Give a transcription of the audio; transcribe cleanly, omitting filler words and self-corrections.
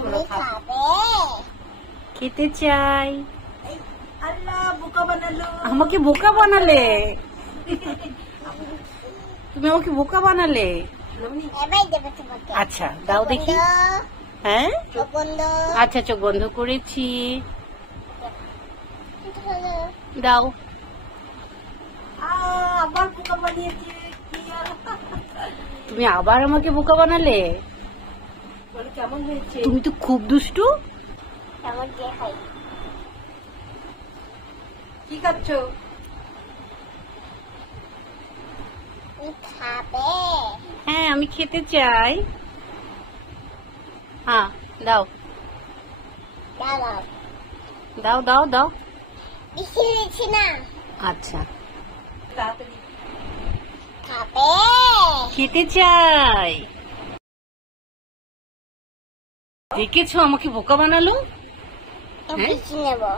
তুমি খাবে? খেতে চাই। আল্লাহ বোকা বানালো। আমাকে বোকা বানালে, তুমি আমাকে বোকা বানালে। এবার দেবে তোমাকে। আচ্ছা দাও দেখি। হ্যাঁ আচ্ছা চোখ বন্ধ করেছি, দাও। আবার বোকা বানিয়েছে। তুমি আবার আমাকে বোকা বানালে। বলো কেমন হয়েছে? তুমি তো খুব দুষ্টু। কেমন দিয়ে খাই? কি খাচ্ছ? খাবে? হ্যাঁ আমি খেতে চাই। হ্যাঁ দাও দাও দাও দাও। বেশি হয়েছে না? আচ্ছা তাড়াতাড়ি খাবে? খেতে চাই। দেখেছো আমাকে বোকা বানালো। বেশি নেবো।